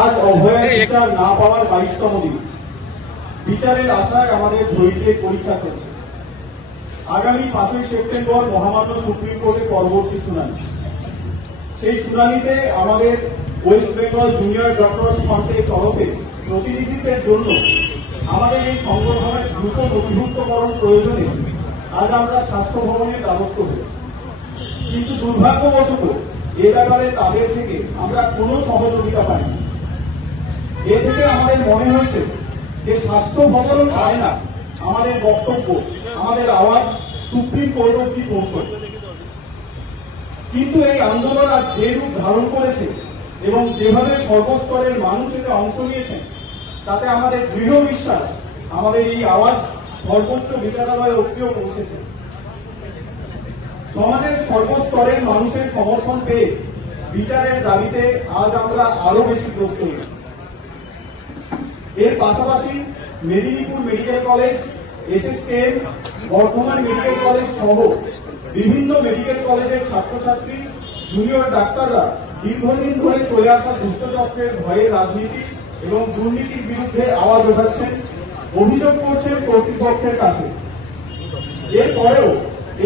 আজ অভয়ের বিচার না পাওয়ার 22তম দিন। বিচারের আশায় আমাদের ধৈর্যের পরীক্ষা চলছে। আগামী 5ই সেপ্টেম্বর মহামান্য সুপ্রিম কোর্টে পরবর্তী শুনানি। সেই শুনানিতে আমাদের ওয়েস্ট বেঙ্গল জুনিয়র ডক্টরস ফ্রন্টের তরফে প্রতিনিধিত্বের জন্য আমাদের এই সংগঠনের দ্রুত নথিভুক্তকরণ প্রয়োজনে আজ আমরা স্বাস্থ্য ভবনের দ্বারস্থ হই। কিন্তু দুর্ভাগ্যবশত এ ব্যাপারে তাদের থেকে আমরা কোনো সহযোগিতা পাইনি। এ থেকে আমাদের মনে হয়েছে যে স্বাস্থ্য ভবনও চায় না আমাদের বক্তব্য, আমাদের আওয়াজ সুপ্রিম কোর্ট অব্দি পৌঁছয়। কিন্তু এই আন্দোলন আজ যে রূপ ধারণ করেছে এবং যেভাবে সর্বস্তরের মানুষ এতে অংশ নিয়েছেন, তাতে আমাদের দৃঢ় বিশ্বাস আমাদের এই আওয়াজ সর্বোচ্চ বিচারালয় অব্দিও পৌঁছেছে। সমাজের সর্বস্তরের মানুষের সমর্থন পেয়ে বিচারের দাবিতে আজ আমরা আরো বেশি প্রস্তুত। এর পাশাপাশি Medinipur medical college, SSKM, Bardhaman medical college সহ বিভিন্ন মেডিকেল কলেজের ছাত্রছাত্রী, জুনিয়র ডাক্তাররা দীর্ঘদিন ধরে চলে আসা দুষ্টচক্রের ভয়ে রাজনীতি এবং দুর্নীতির বিরুদ্ধে আওয়াজ ওঠাচ্ছেন, অভিযোগ করছেন কর্তৃপক্ষের কাছে। এরপরেও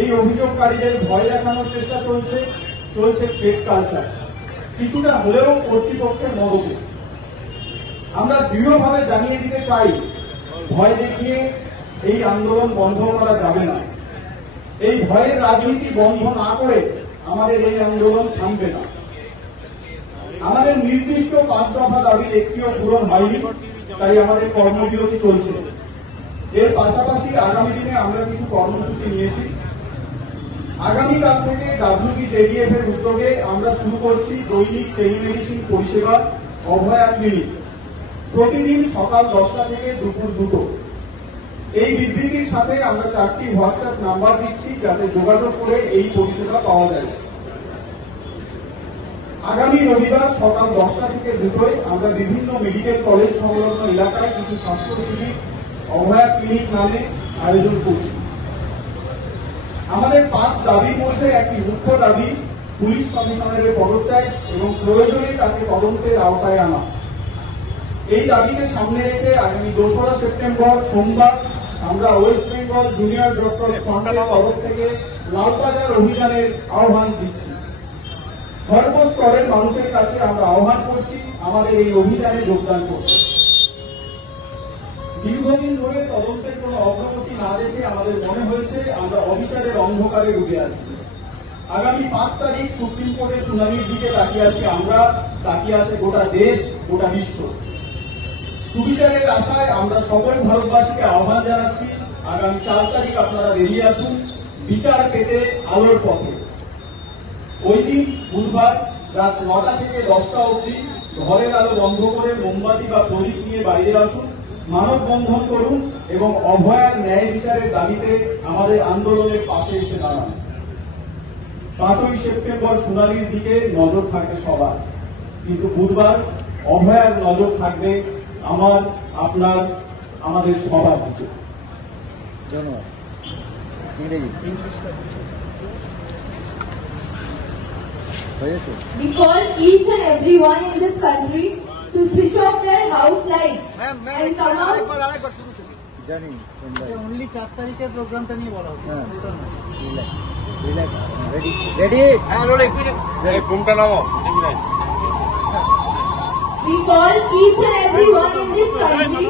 এই অভিযোগকারীদের ভয় দেখানোর চেষ্টা চলছে থ্রেট কালচার, কিছুটা হলেও কর্তৃপক্ষের মদতে। আমরা দৃঢ়ভাবে জানিয়ে দিতে চাই, ভয় দেখিয়ে এই আন্দোলন বন্ধ করা যাবে না। এই ভয়ের রাজনীতি বন্ধ না করে আমাদের এই আন্দোলন থামবে না। আমাদের নির্দিষ্ট 5 দফা দাবির একটিও পূরণ হয়নি, তাই আমাদের কর্মবিরতি চলছে। এর পাশাপাশি আগামী দিনে আমরা কিছু কর্মসূচি নিয়েছি। আগামীকাল থেকে WBJDF এর উদ্যোগে আমরা শুরু করছি দৈনিক টেলিমেডিসিন পরিষেবা অভয়া ক্লিনিক, প্রতিদিন সকাল 10টা থেকে দুপুর 2টো। এই বিবৃতির সাথে আমরা 4টি হোয়াটসঅ্যাপ নাম্বার দিচ্ছি, যাতে যোগাযোগ করে এই পরিষেবা পাওয়া যায়। আগামী রবিবার সকাল 10টা থেকে 2টোয় আমরা বিভিন্ন মেডিকেল কলেজ সংলগ্ন এলাকায় কিছু স্বাস্থ্য শিবির অভয়া ক্লিনিক নামে আয়োজন করছি। আমাদের 5 দাবির মধ্যে একটি মুখ্য দাবি পুলিশ কমিশনারের পদত্যাগ এবং প্রয়োজনে তাকে তদন্তের আওতায় আনা। এই দাবিকে সামনে রেখে আগামী 2রা সেপ্টেম্বর সোমবার আমরা ওয়েস্ট বেঙ্গল জুনিয়র ডক্টরস ফ্রন্টের তরফ থেকে লালবাজার অভিযানের আহ্বান দিচ্ছি। সর্বস্তরের মানুষের কাছে আমরা আহ্বান করছি আমাদের এই অভিযানে যোগদান করতে। দীর্ঘদিন ধরে তদন্তের কোনো অগ্রগতি না দেখে আমাদের মনে হয়েছে আমরা অবিচারের অন্ধকারে ডুবে আছি। আগামী 5 তারিখ সুপ্রিম কোর্টের শুনানির দিকে তাকিয়ে আছি আমরা, তাকিয়ে আছে গোটা দেশ, গোটা বিশ্ব। সুবিচারের আশায় আমরা সকল ভারতবাসীকে আহ্বান জানাচ্ছি, আগামী 4 তারিখ আপনারা বেরিয়ে আসুন বিচার পেতে আলোর পথে। ওই দিন বুধবার রাত 9টা থেকে 10টা অবধি ঘরের আলো বন্ধ করে মোমবাতি বা প্রদীপ নিয়ে বাইরে আসুন, মানববন্ধন করুন এবং অভয়ার ন্যায় বিচারের দাবিতে আমাদের আন্দোলনের পাশে এসে দাঁড়ান। 5ই সেপ্টেম্বর শুনানির দিকে নজর থাকবে সবার, কিন্তু বুধবার অভয়ার নজর থাকবে আমার, আপনার, আমাদের সবার দিকে। ধন্যবাদ। We call each and everyone in this country to switch off their house lights and come out. only 4 তারিখের প্রোগ্রামটা নিয়ে বলা হচ্ছে। We call each and everyone in this country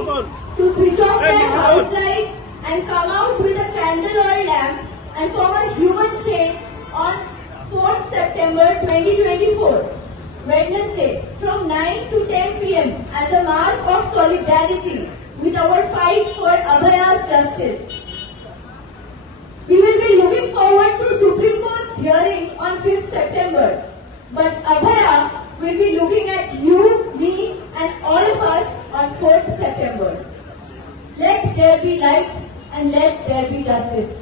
to switch off their house light and come out with a candle or lamp and form a human chain on 4th September 2024, Wednesday, from 9 to 10 p.m. as a mark of solidarity with our fight for Abhaya's justice. We will be looking forward to Supreme Court's hearing on 5th September, but Abhaya will be looking at you, me, and all of us on 4th September. Let there be light and let there be justice.